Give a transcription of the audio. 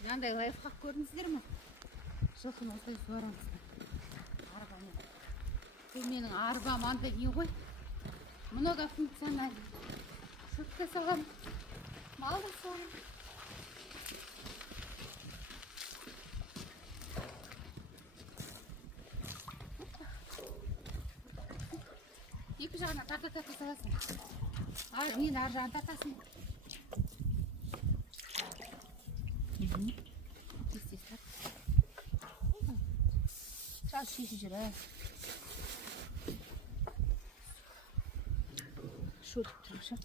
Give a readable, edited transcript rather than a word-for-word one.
Мынандай лайфхак көрдіңіздер ме? Жылқыны осылай суарамыз. Арбамен. Бұл менің арбам андай не ғой? Многофункциональный. Шөп те саламын, мал да саламын. Екі жағына тарта саласың. Мен ар жағын тартасың. Сразу шешіп жүр. Шөп тұрып жүр.